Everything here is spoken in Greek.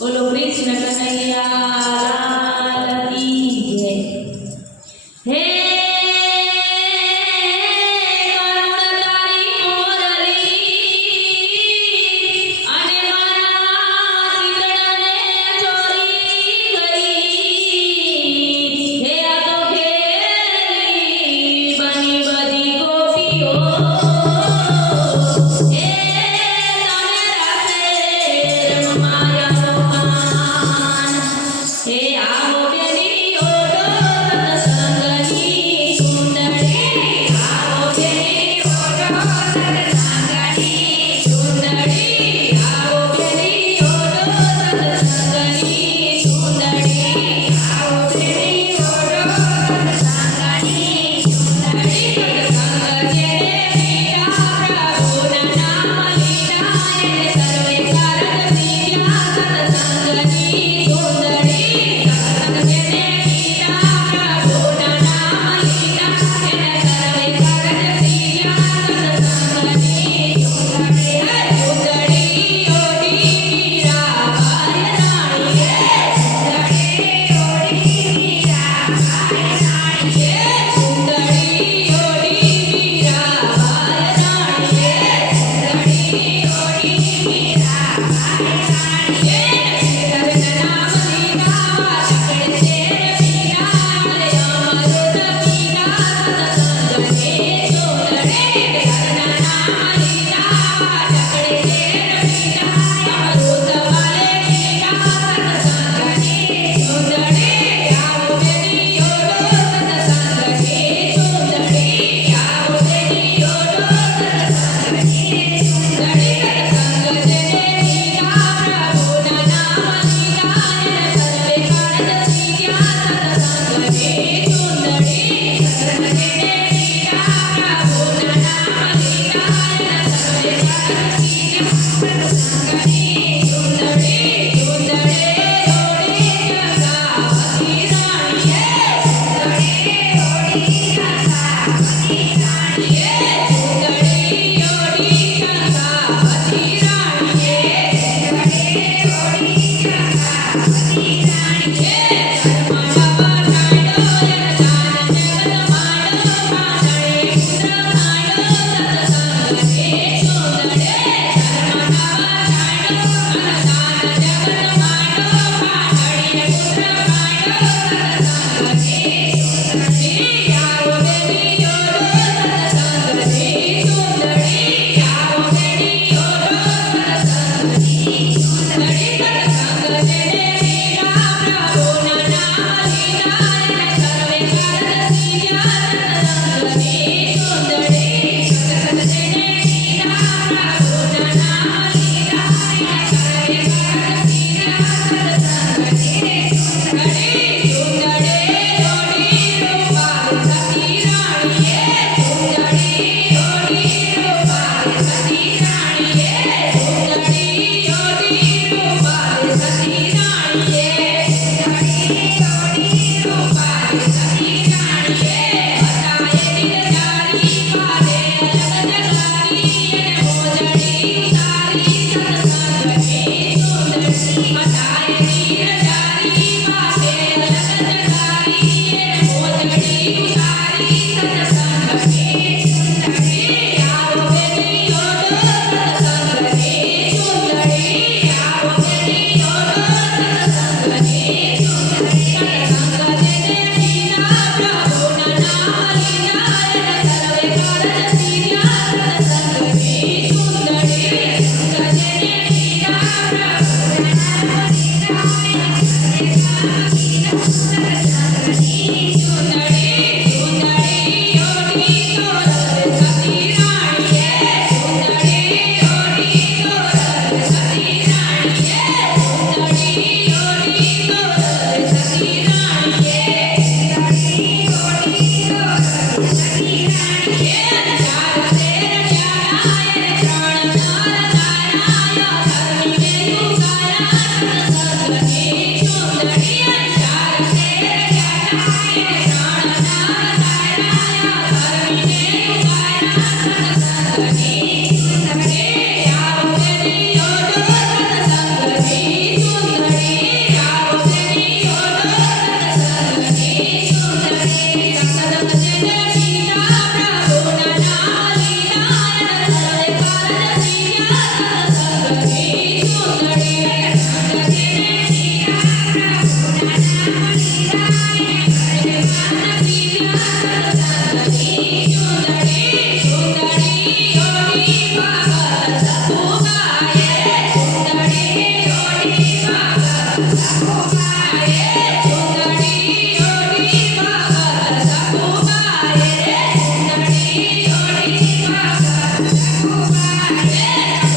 Ο λουκρίς να κανει αρά. Yeah.